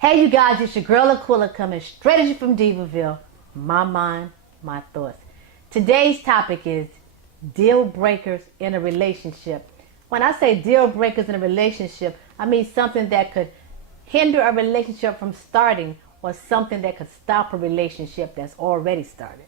Hey you guys, it's your girl Aquila coming straight at you from Diva-Villege. My mind, my thoughts. Today's topic is deal breakers in a relationship. When I say deal breakers in a relationship, I mean something that could hinder a relationship from starting or something that could stop a relationship that's already started.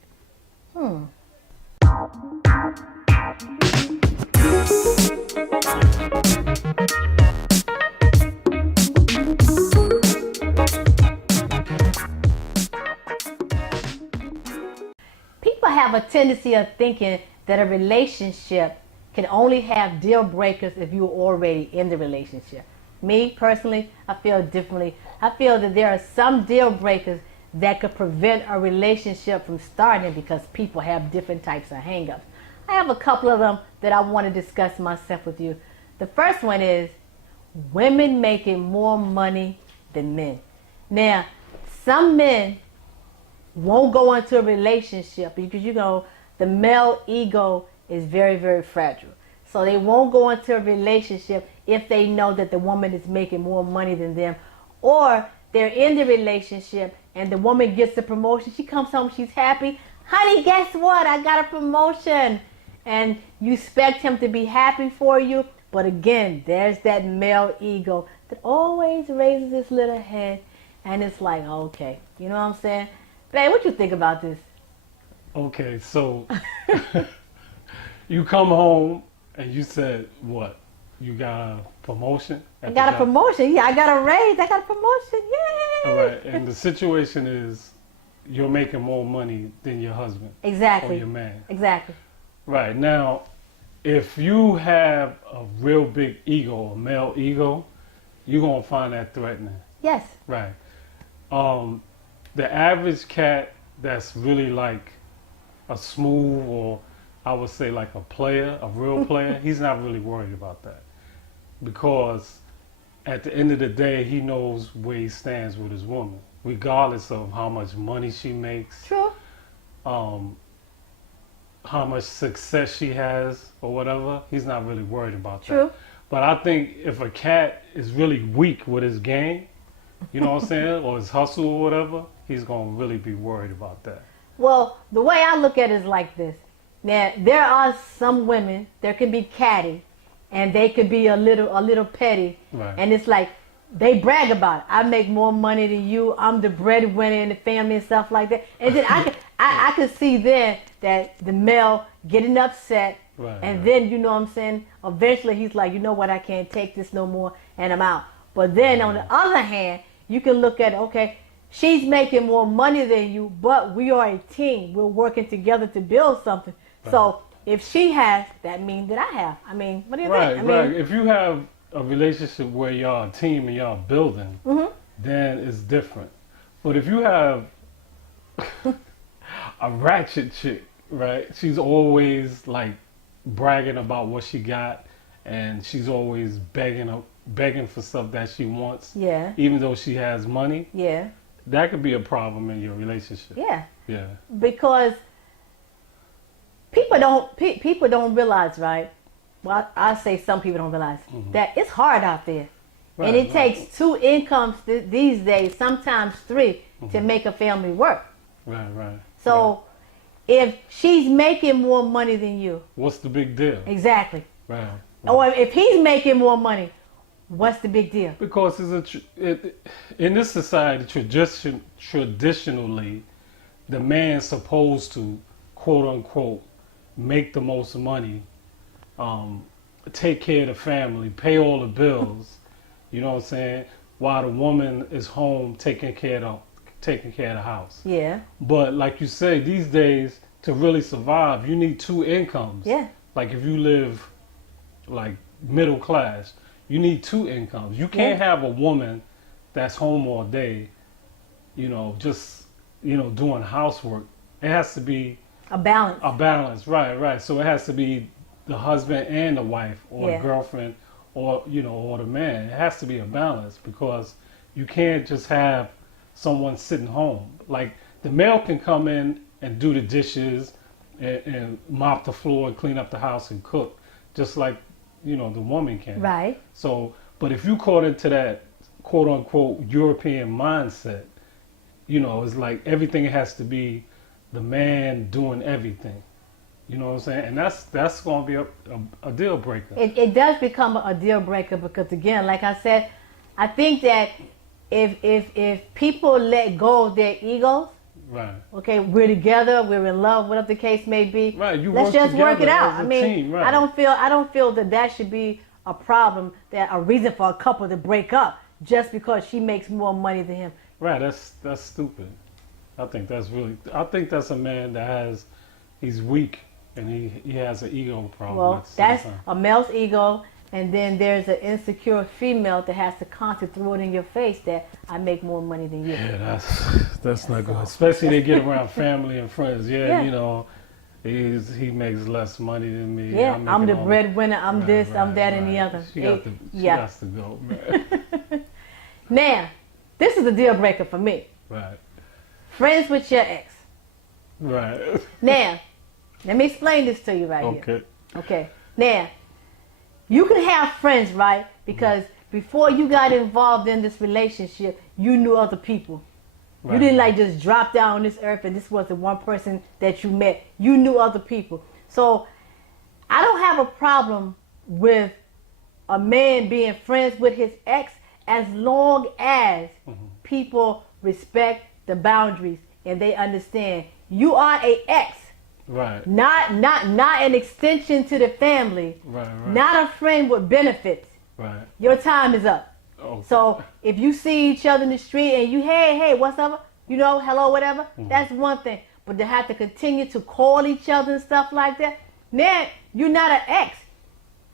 People have a tendency of thinking that a relationship can only have deal breakers if you're already in the relationship. Me, personally, I feel differently. I feel that there are some deal breakers that could prevent a relationship from starting because people have different types of hang-ups. I have a couple of them that I want to discuss myself with you. The first one is women making more money than men. Now, some men won't go into a relationship because, you know, the male ego is very, very fragile. So they won't go into a relationship if they know that the woman is making more money than them. Or they're in the relationship and the woman gets a promotion. She comes home, she's happy. Honey, guess what? I got a promotion. And you expect him to be happy for you. But again, there's that male ego that always raises its little head. And it's like, okay, you know what I'm saying? Babe, what you think about this? Okay, so you come home and you said what? You got a promotion? I got a promotion. Yeah, I got a raise. I got a promotion. Yay! All right, and the situation is you're making more money than your husband. Exactly. Or your man. Exactly. Right, now, if you have a real big ego, a male ego, you're going to find that threatening. Yes. Right. The average cat that's really like a smooth, or I would say like a player, a real player, he's not really worried about that. Because at the end of the day, he knows where he stands with his woman, regardless of how much money she makes. True. How much success she has or whatever, he's not really worried about True. that. But I think if a cat is really weak with his game, you know what I'm saying, or his hustle or whatever, he's going to really be worried about that. Well, the way I look at it is like this. Now, there are some women, there can be catty, and they could be a little petty. Right. And it's like, they brag about it. I make more money than you. I'm the breadwinner in the family and stuff like that. And then I could see then that the male getting upset. Right, and right. then, you know what I'm saying, eventually he's like, you know what, I can't take this no more, and I'm out. But then on the other hand, you can look at, okay, she's making more money than you, but we are a team. We're working together to build something. Right. So if she has, that means that I have. I mean, what do you think? I mean, right. If you have a relationship where y'all a team and y'all building, then it's different. But if you have a ratchet chick, right? She's always like bragging about what she got, and she's always begging for stuff that she wants. Yeah. Even though she has money. Yeah. That could be a problem in your relationship. Yeah. Yeah. Because people don't realize, right? Well, I say some people don't realize that it's hard out there. Right, and it takes two incomes these days, sometimes three, to make a family work. Right. So if she's making more money than you. What's the big deal? Exactly. Right. Or if he's making more money, what's the big deal? Because in this society, traditionally, the man's supposed to, quote unquote, make the most money, take care of the family, pay all the bills, you know what I'm saying, while the woman is home taking care of the house. Yeah. But like you say, these days, to really survive, you need two incomes. Yeah. Like if you live like middle class, you need two incomes. You can't have a woman that's home all day, just, doing housework. It has to be a balance. A balance, right. So it has to be the husband and the wife, or the girlfriend, or, or the man. It has to be a balance, because you can't just have someone sitting home. Like the male can come in and do the dishes and mop the floor and clean up the house and cook, just like, the woman can. Right. So, but if you caught into that quote unquote European mindset. You know, it's like everything has to be the man doing everything. You know what I'm saying? And that's going to be a deal breaker. It does become a deal breaker because, again, like I said, I think that if people let go of their egos, right? Okay, we're together, we're in love, whatever the case may be. Right. Let's just work it out. I mean, team, right. I don't feel that should be a problem, that a reason for a couple to break up just because she makes more money than him. Right. That's stupid. I think that's a man that he's weak and he has an ego problem. Well, that's a male's ego, and then there's an insecure female that has to constantly throw it in your face that I make more money than you. Yeah, that's not good. Especially they get around family and friends. Yeah, you know, he makes less money than me. Yeah, I'm the breadwinner. I'm this, I'm that, and the other. She has to go, man. Now, this is a deal breaker for me. Right. Friends with your ex. Right. Now, let me explain this to you right here. Okay. Okay. Now, you can have friends, right? Because before you got involved in this relationship, you knew other people. Right. You didn't like just drop down on this earth and this was the one person that you met. You knew other people. So I don't have a problem with a man being friends with his ex as long as people respect the boundaries and they understand you are an ex. Right. Not an extension to the family. Right. Not a friend with benefits. Right. Your time is up. Okay. So if you see each other in the street and you, hey, what's up? You know, hello, whatever. That's one thing. But to have to continue to call each other and stuff like that, man, you're not an ex.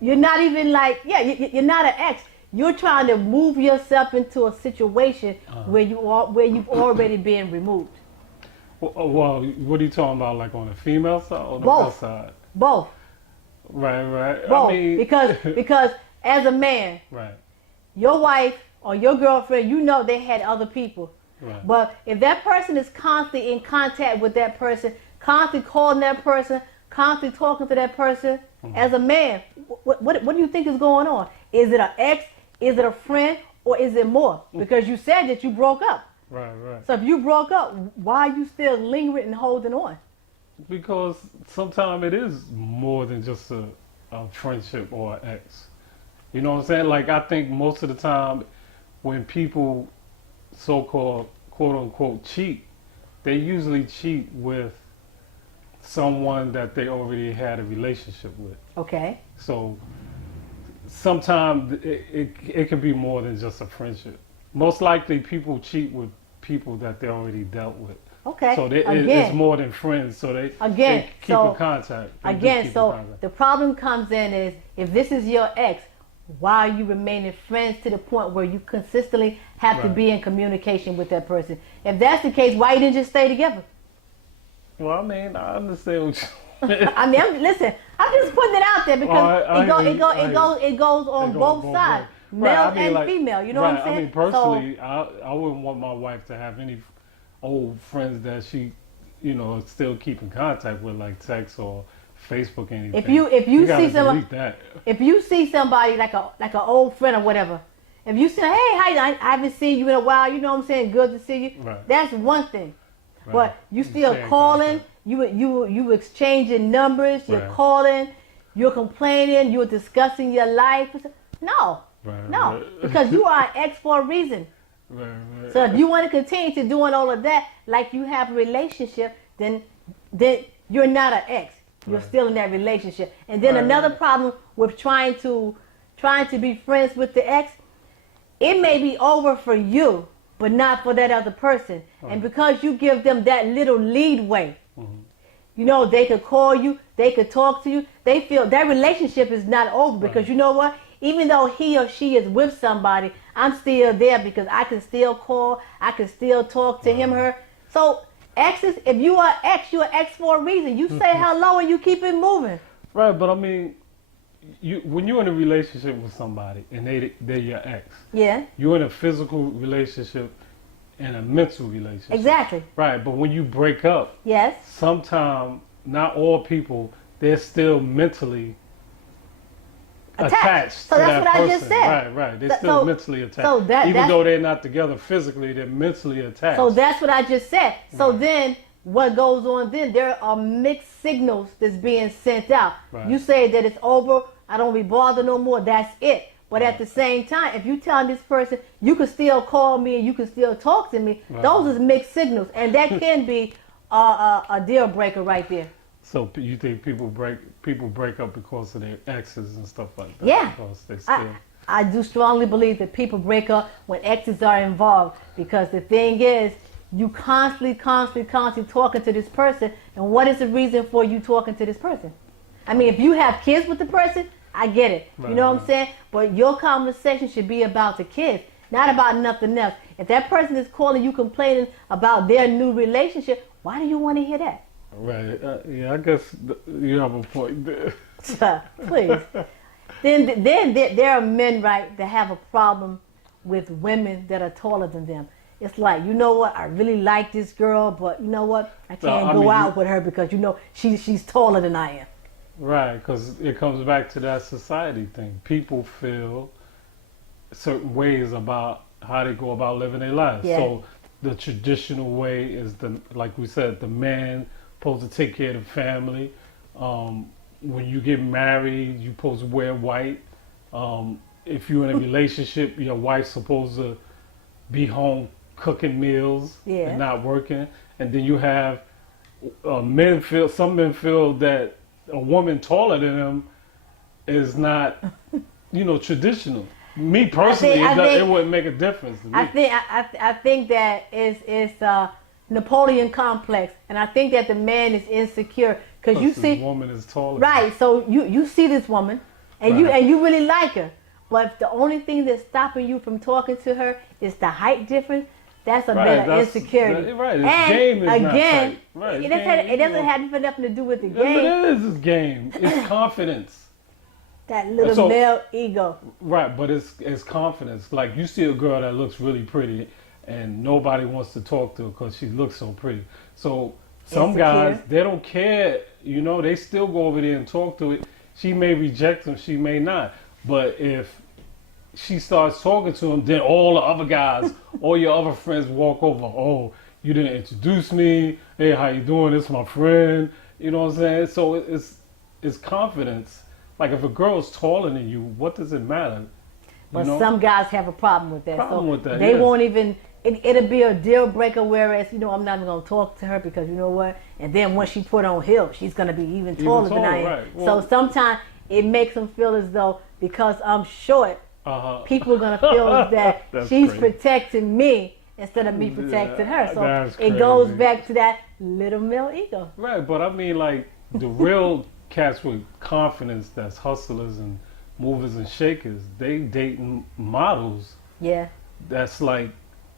You're not even like, you're not an ex. You're trying to move yourself into a situation where you've already been removed. Well, what are you talking about? Like on the female side or the male side? Both. Right. Both. I mean, because as a man, right, your wife or your girlfriend, you know they had other people. Right. But if that person is constantly in contact with that person, constantly calling that person, constantly talking to that person, as a man, what do you think is going on? Is it an ex? Is it a friend? Or is it more? Because you said that you broke up. Right. So if you broke up, why are you still lingering and holding on? Because sometimes it is more than just a friendship or an ex. You know what I'm saying? Like, I think most of the time when people so-called, quote-unquote, cheat, they usually cheat with someone that they already had a relationship with. Okay. So sometimes it can be more than just a friendship. Most likely people cheat with people that they already dealt with. Okay. So it's more than friends. So they keep in contact. The problem comes in is if this is your ex, why are you remaining friends to the point where you consistently have to be in communication with that person? If that's the case, why you didn't just stay together? Well, I mean, I understand what you I mean, listen, I'm just putting it out there because it goes on both sides. Male and female, you know what I'm saying? I mean, personally, I wouldn't want my wife to have any old friends that she, still keep in contact with, like text or Facebook, anything. If you see somebody like an old friend or whatever, if you say, hey, I haven't seen you in a while, you know what I'm saying? Good to see you. Right. That's one thing. Right. But you still calling, you exchanging numbers, you're calling, you're complaining, you're discussing your life. No. No, because you are an ex for a reason. Right. So if you want to continue to doing all of that, like you have a relationship, then you're not an ex. You're still in that relationship. And then another problem with trying to be friends with the ex, it may be over for you, but not for that other person. And because you give them that little leadway, they could call you, they could talk to you, they feel that relationship is not over because you know what? Even though he or she is with somebody, I'm still there because I can still call, I can still talk to him, her. So exes, if you are ex, you're ex for a reason. You say hello and you keep it moving. Right, but I mean, when you're in a relationship with somebody and they're your ex, you're in a physical relationship and a mental relationship. Exactly. Right, but when you break up, sometimes not all people, they're still mentally attached So to that's that what person. I just said. Right. They're still mentally attached. So even though they're not together physically, they're mentally attached. So that's what I just said. So then what goes on then? There are mixed signals that's being sent out. Right. You say that it's over, I don't be bothered no more, that's it. But at the same time, if you tell this person, you can still call me and you can still talk to me, those is mixed signals. And that can be a deal breaker right there. So you think people break up because of their exes and stuff like that? Yeah. Because they still... I do strongly believe that people break up when exes are involved, because the thing is, you constantly talking to this person, and what is the reason for you talking to this person? I mean, if you have kids with the person, I get it. You know what I'm saying? But your conversation should be about the kids, not about nothing else. If that person is calling you complaining about their new relationship, why do you want to hear that? Right. Yeah, I guess you have a point there. Please. Then there are men, right, that have a problem with women that are taller than them. It's like, you know what, I really like this girl, but you know what, I can't go out with her because, you know, she's taller than I am. Right, because it comes back to that society thing. People feel certain ways about how they go about living their lives. Yeah. So the traditional way is, like we said, the man supposed to take care of the family. When you get married, you're supposed to wear white. If you're in a relationship, your wife's supposed to be home cooking meals and not working. And then you have some men feel that a woman taller than them is not, traditional. Me personally, it wouldn't make a difference to me. I think that it's Napoleon complex, and I think that the man is insecure because you see, the woman is taller. Right. So you see this woman, and you really like her, but if the only thing that's stopping you from talking to her is the height difference, that's a better insecurity. Right. And game is again, not tight. Right. it doesn't have nothing to do with the game. It is this game. It's confidence. That little male ego. Right, but it's confidence. Like, you see a girl that looks really pretty and nobody wants to talk to her because she looks so pretty. So some guys, they don't care, they still go over there and talk to it. She may reject him, she may not. But if she starts talking to him, then all the other guys, all your other friends walk over. Oh, you didn't introduce me. Hey, how you doing? It's my friend. You know what I'm saying? So it's confidence. Like, if a girl's taller than you, what does it matter? But some guys have a problem with that. They yeah. won't even, it'll be a deal breaker, whereas, I'm not even going to talk to her because you know what? And then once she put on heels, she's going to be even taller than I am. Right. Well, so sometimes it makes them feel as though because I'm short, people are going to feel that she's protecting me instead of me protecting her. So it goes back to that little male ego. Right, but I mean, like, the real cats with confidence, that's hustlers and movers and shakers, they dating models. Yeah. That's like,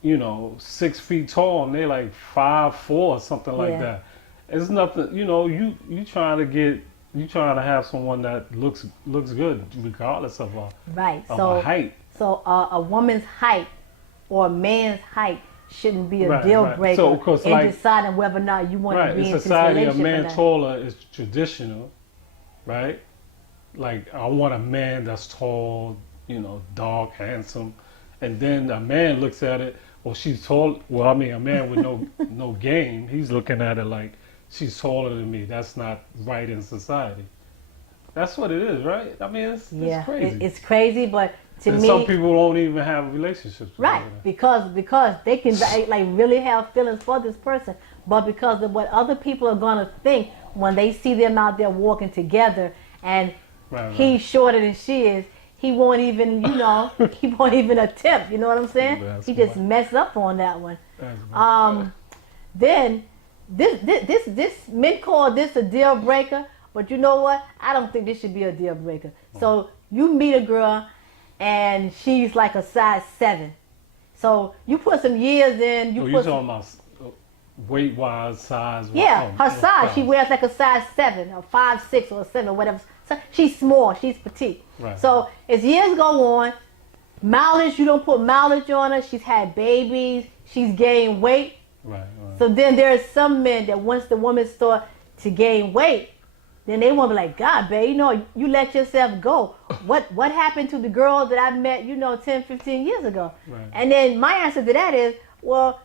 6 feet tall and they're like 5'4" or something like that. It's nothing, you trying to have someone that looks good regardless of a height. So a woman's height or a man's height shouldn't be a deal breaker in deciding whether or not you want to be in this relationship. A man taller is traditional, right? Like, I want a man that's tall, dark, handsome, and then a man looks at it, well, she's tall. Well, I mean, a man with no game, he's looking at it like, she's taller than me. That's not right in society. That's what it is, right? I mean, it's crazy. It's crazy, but to me, some people don't even have relationships. Right, because they can like really have feelings for this person, but because of what other people are gonna think when they see them out there walking together, and he's shorter than she is, he won't even, he won't even attempt. You know what I'm saying? He just messed up on that one. Then this men call this a deal breaker, but you know what? I don't think this should be a deal breaker. So you meet a girl and she's like a size 7. So you put some years in. You're talking about weight-wise, size? Yeah, her size. She wears like a size 7 or 5'6" or a 7 or whatever. So she's small. She's petite. Right. So as years go on, mileage, you don't put mileage on her. She's had babies. She's gained weight. Right. So then there are some men that once the woman start to gain weight, then they want to be like, God, babe, you let yourself go. What happened to the girl that I met, 10, 15 years ago? Right. And then my answer to that is, well,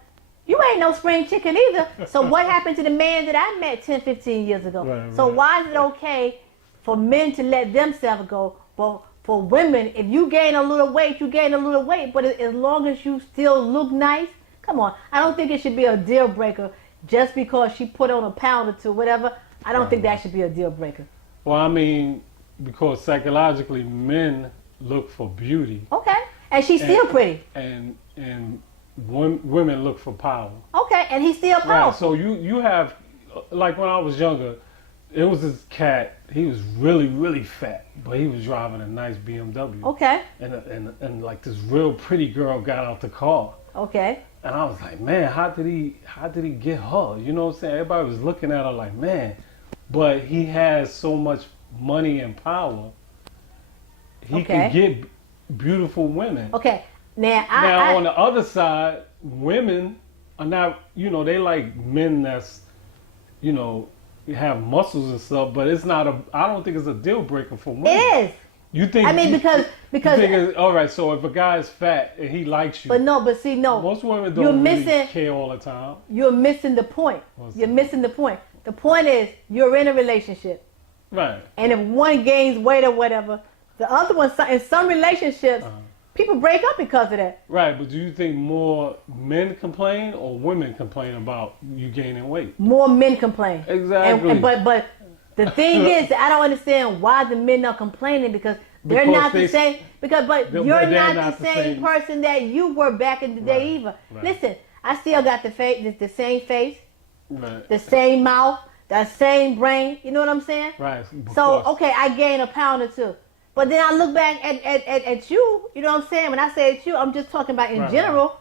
you ain't no spring chicken either. So what happened to the man that I met 10, 15 years ago? Right, so right. why is it okay for men to let themselves go? But for women, if you gain a little weight, you gain a little weight. But as long as you still look nice, come on. I don't think it should be a deal breaker just because she put on a pound or two, whatever. I don't think that should be a deal breaker. Well, I mean, because psychologically, men look for beauty. Okay. And she's still pretty. And women look for power. Okay. And he's still powerful. Right. So you have, like when I was younger, it was this cat. He was really, really fat, but he was driving a nice BMW. Okay. And like this real pretty girl got out the car. Okay. And I was like, man, how did he get her? You know what I'm saying? Everybody was looking at her like, man. But he has so much money and power. He can get beautiful women. Okay. Now on the other side, women are not, they like men that's, have muscles and stuff, but it's not I don't think it's a deal breaker for women. It is. You think? I mean, because all right. So if a guy is fat and he likes you, but see, most women don't really care all the time. You're missing the point. You're missing the point. The point is you're in a relationship, right? And if one gains weight or whatever, the other one, in some relationships, people break up because of that. Right, but do you think more men complain or women complain about you gaining weight? More men complain. Exactly. But the thing is, I don't understand why the men are complaining because they're not the same. But you're not the same person that you were back in the day either. Right. Listen, I still got the same face, right. the same mouth, the same brain. You know what I'm saying? Right. So okay, I gain a pound or two. But then I look back at you, you know what I'm saying? When I say at you, I'm just talking about in general. Right.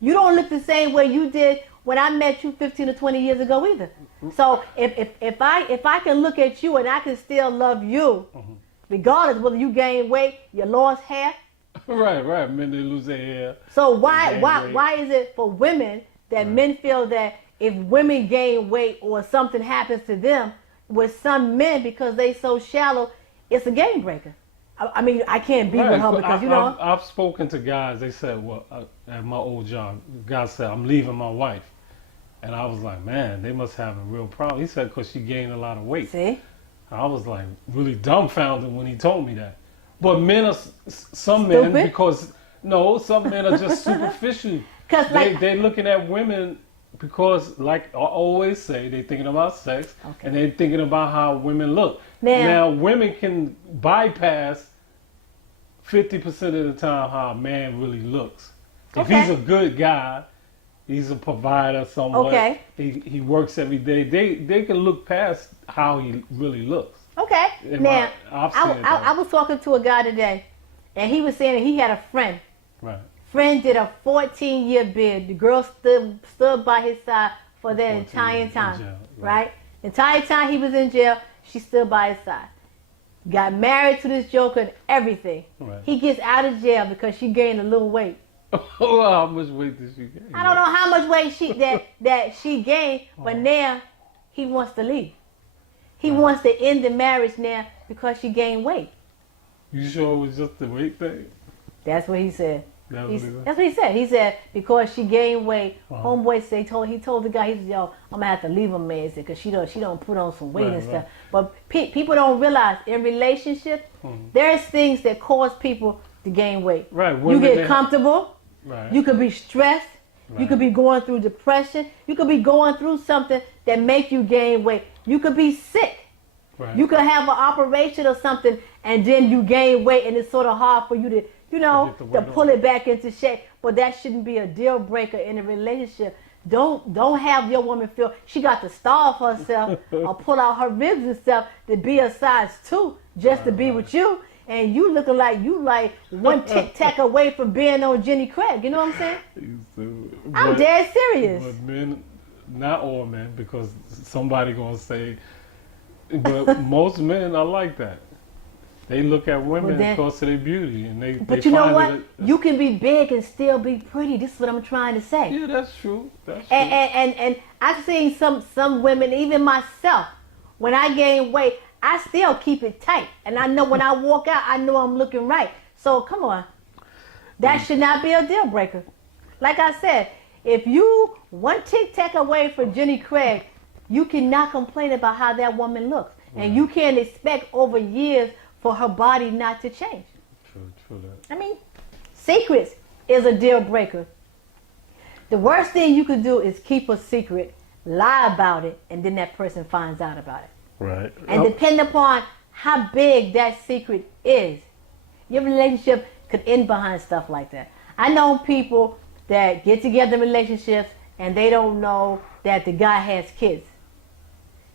You don't look the same way you did when I met you 15 or 20 years ago either. So if I can look at you and I can still love you, regardless whether you gain weight, you lost hair. Right. Men, they lose their hair. So why is it for women that men feel that if women gain weight or something happens to them, with some men, because they so shallow, it's a game breaker? I mean, I can't be with her because, I've spoken to guys, they said, well, at my old job, the guy said, I'm leaving my wife. And I was like, man, they must have a real problem. He said, because she gained a lot of weight. See? I was like really dumbfounded when he told me that. But men are, some men, because, some men are just superficial. They're looking at women because, like I always say, they're thinking about sex and they're thinking about how women look. Now women can bypass 50% of the time how a man really looks. If he's a good guy, he's a provider somewhat, he works every day, they can look past how he really looks. Okay. I was talking to a guy today, and he was saying that he had a friend. Right. Friend did a 14-year bid. The girl stood by his side for the entire time. Jail, right? The entire time he was in jail, she stood by his side. Got married to this joker and everything. Right. He gets out of jail because she gained a little weight. How much weight did she gain? I don't know how much weight that she gained, but now he wants to leave. He wants to end the marriage now because she gained weight. You sure it was just the weight thing? That's what he said. That's what he said. He said because she gained weight, homeboy said he told the guy, he said, yo, I'm gonna have to leave him, man, because she don't put on some weight and stuff. But people don't realize in relationships, there's things that cause people to gain weight. Right. You get comfortable. Right. You could be stressed. Right. You could be going through depression. You could be going through something that make you gain weight. You could be sick. Right. You could have an operation or something, and then you gain weight, and it's sort of hard for you to to pull it back into shape. But that shouldn't be a deal breaker in a relationship. Don't have your woman feel she got to starve herself or pull out her ribs and stuff to be a size 2 just to be with you. And you looking like you like one tic tac away from being on Jenny Craig. You know what I'm saying? I'm dead serious. But men, not all men, because somebody gonna say, but most men are like that. They look at women because of their beauty, and they. But you know what? You can be big and still be pretty. This is what I'm trying to say. Yeah, that's true. That's true. And I've seen some women, even myself, when I gain weight, I still keep it tight. And I know when I walk out, I know I'm looking right. So come on. That should not be a deal breaker. Like I said, if you one tic-tac away from Jenny Craig, you cannot complain about how that woman looks. And you can't expect over years for her body not to change. True that. I mean, secrets is a deal breaker. The worst thing you could do is keep a secret, lie about it, and then that person finds out about it. Right. And depending upon how big that secret is, your relationship could end behind stuff like that. I know people that get together in relationships and they don't know that the guy has kids.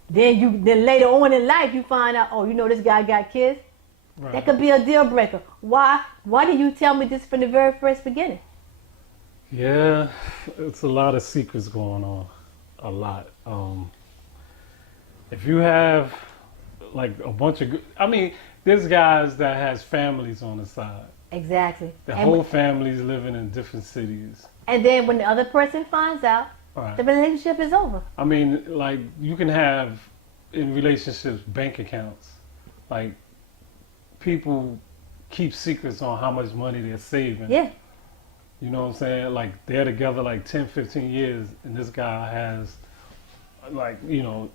Then later on in life you find out, oh, you know this guy got kids? Right. That could be a deal breaker. Why did you tell me this from the very first beginning? Yeah, it's a lot of secrets going on. A lot. If you have like a bunch of, there's guys that has families on the side. Exactly. The whole family's living in different cities. And then when the other person finds out, Right. the relationship is over. I mean, like you can have in relationships bank accounts. Like people keep secrets on how much money they're saving. Yeah. You know what I'm saying? Like they're together like 10, 15 years and this guy has like, $2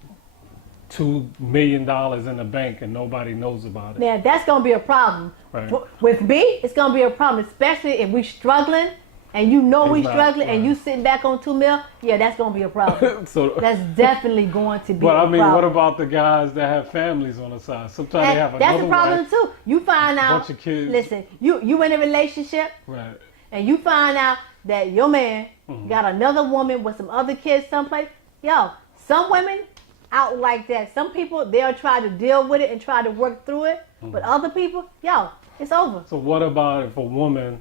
million in the bank and nobody knows about it. Now that's gonna be a problem. Right. With me, it's gonna be a problem, especially if we struggling and you know we struggling and you sitting back on 2 mil. Yeah, that's gonna be a problem. So that's definitely going to be. But a I mean, problem. what about the guys that have families on the side? Sometimes they have that's another a problem wife, too. You find out. bunch of kids. Listen, you in a relationship, Right. and you find out that your man got another woman with some other kids someplace. Yo, some women out like that. Some people, they'll try to deal with it and try to work through it. But other people, yo, it's over. So what about if a woman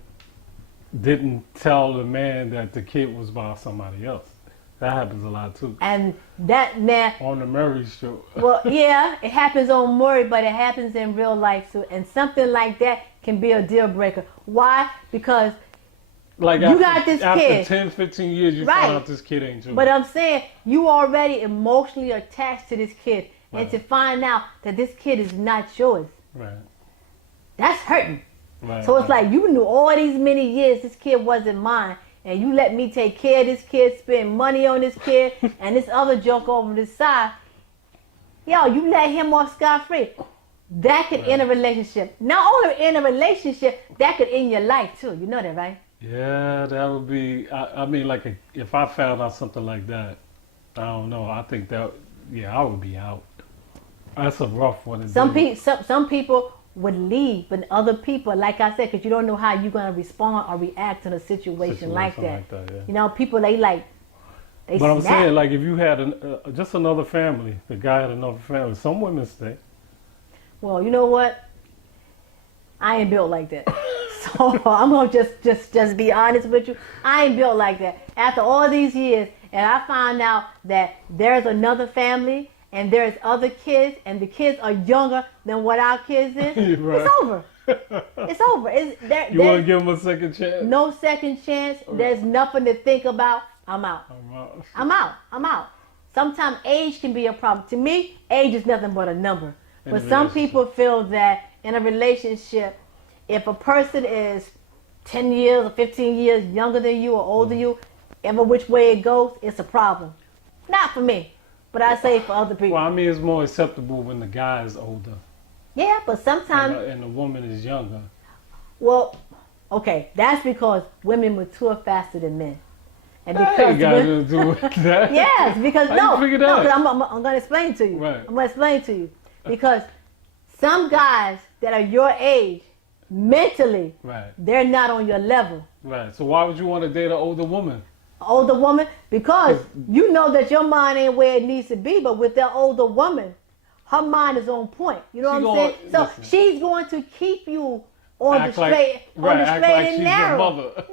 didn't tell the man that the kid was by somebody else? That happens a lot too. And that man, On the Murray show. well, yeah, it happens on Maury, but it happens in real life too. And something like that can be a deal breaker. Why? Because Like you got this after kid. 10, 15 years, you Right. find out this kid ain't yours. But I'm saying you already emotionally attached to this kid. And Right. to find out that this kid is not yours, Right. that's hurting. Right. So it's like you knew all these many years this kid wasn't mine. And you let me take care of this kid, spend money on this kid, and this other joke over the side. Yo, you let him off scot-free. That could end a relationship. Not only end a relationship, that could end your life too. You know that, right? Yeah, that would be. I mean, like if I found out something like that, I don't know. I think that, yeah, I would be out. That's a rough one. Some people would leave, but other people, like I said, because you don't know how you're going to respond or react in a situation like that. Yeah. You know, people, they But I'm snap. saying, like, if you had just another family, the guy had another family, some women stay. Well, you know what? I ain't built like that. So I'm going to just be honest with you. I ain't built like that. After all these years, and I find out that there's another family and there's other kids, and the kids are younger than what our kids is, Right. it's over. It's over. You want to give them a second chance? No second chance. There's nothing to think about. I'm out. I'm out. Sometimes age can be a problem. To me, age is nothing but a number. In But a some relationship. people feel that in a relationship, if a person is 10 years or 15 years younger than you or older than you, ever which way it goes, it's a problem. Not for me, but I say for other people. Well, I mean, it's more acceptable when the guy is older Yeah, but sometimes, and the woman is younger. well, okay, that's because women mature faster than men. And That because ain't got to do with that. yes, because How you figure that? 'cause I'm going to explain to you. Right. I'm going to explain to you. Because some guys that are your age, mentally, Right, they're not on your level. right. So why would you want to date an older woman? Older woman, because you know that your mind ain't where it needs to be, but with that older woman, her mind is on point. You know She what I'm going- saying? So listen. she's going to keep you on Act the like- straight, right, on the act straight like and she's your narrow. mother.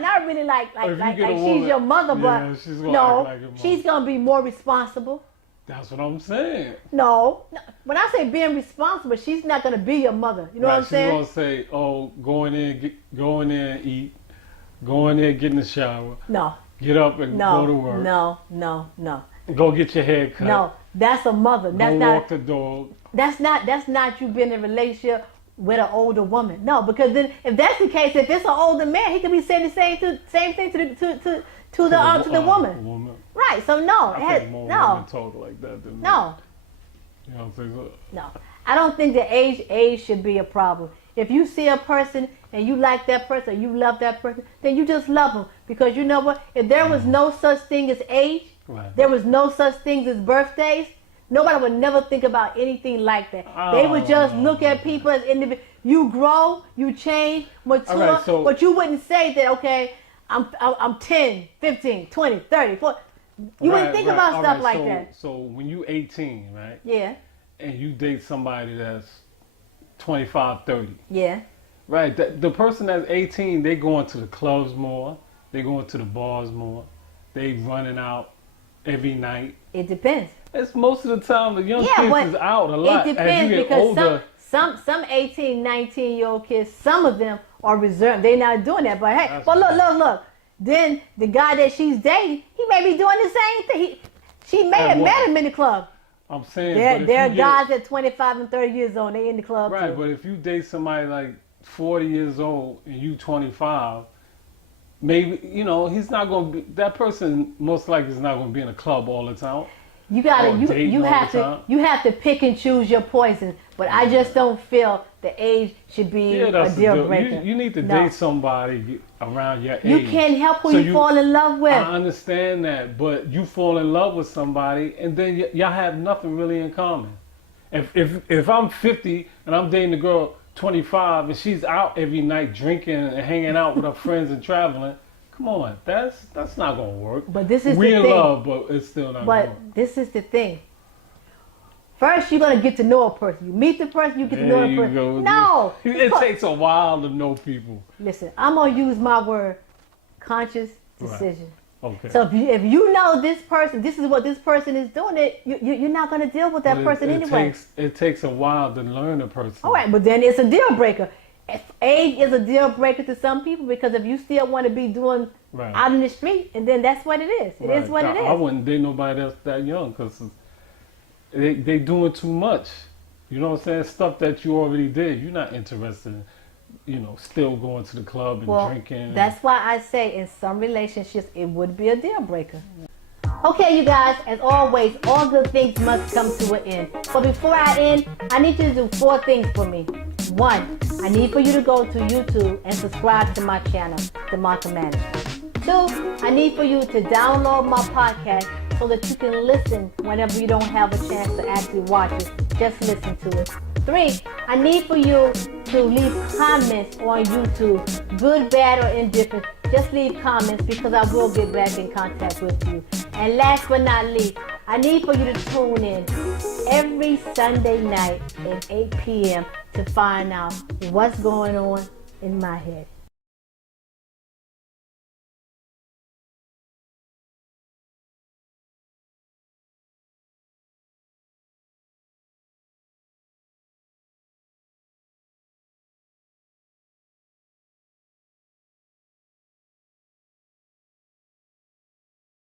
Not really like Or if you like get a she's woman, your mother, but yeah, she's gonna no, act like your mother. she's gonna be more responsible. That's what I'm saying. No, when I say being responsible, she's not gonna be your mother. You know what I'm saying? She's gonna say, "Oh, go in there and eat, go in there, get in the shower, No, get up and go to work, no, go get your hair cut, no. That's a mother. go That's walk not. the dog." That's not you being in a relationship with an older woman. No, because then if that's the case, if it's an older man, he could be saying the same thing to the woman. Right. So no, I think more women talk like that than men. No. You don't think so? No, I don't think that age should be a problem. If you see a person and you like that person, you love that person, then you just love them. Because you know what? If there was no such thing as age, right. there was no such things as birthdays, nobody would never think about anything like that. They would just look at people as individuals. You grow, you change, mature, right, so, but you wouldn't say that, okay, I'm 10, 15, 20, 30, 40. You wouldn't think about stuff like that. So when you 18, right? Yeah. And you date somebody that's 25, 30. Yeah. Right. The person that's 18, they going to the clubs more. They going to the bars more. They running out every night. It depends. It's most of the time the young kids is out a lot. It depends as you get because older, some 18, 19-year-old kids, some of them are reserved. They're not doing that. But hey, but look. Then the guy that she's dating, he may be doing the same thing. She may have met him in the club. I'm saying there are guys at 25 and 30 years old, they in the club right, too. but if you date somebody like 40 years old and you 25, maybe, he's not going to be, that person most likely is not going to be in a club all the time. You have to pick and choose your poison, but I just don't feel the age should be a deal breaker. You need to date somebody around your age. You can't help who you fall in love with. I understand that, but you fall in love with somebody and then y'all have nothing really in common. If I'm 50 and I'm dating a girl 25 and she's out every night drinking and hanging out with her friends and traveling, come on, that's not gonna work. But this is we the in thing. love, but it's still not gonna work. But this is the thing. First, you're gonna get to know a person. You meet the person, you get to know a person. Go. No, it takes a while to know people. Listen, I'm gonna use my word, conscious decision. Right. Okay. So if you know this person, this is what this person is doing, you're not gonna deal with that person anyway. It takes a while to learn a person. All right, but then it's a deal breaker. Age is a deal breaker to some people because if you still want to be doing out in the street, and then that's what it is. It is what it is. I wouldn't date nobody else that young because they doing too much. You know what I'm saying? Stuff that you already did. You're not interested in, still going to the club and drinking. That's why I say in some relationships it would be a deal breaker. Okay, you guys, as always, all good things must come to an end. But before I end, I need you to do 4 things for me. 1, I need for you to go to YouTube and subscribe to my channel, The Martha Management. 2, I need for you to download my podcast so that you can listen whenever you don't have a chance to actually watch it. Just listen to it. 3, I need for you to leave comments on YouTube, good, bad, or indifferent. Just leave comments because I will get back in contact with you. And last but not least, I need for you to tune in every Sunday night at 8 p.m. to find out what's going on in my head.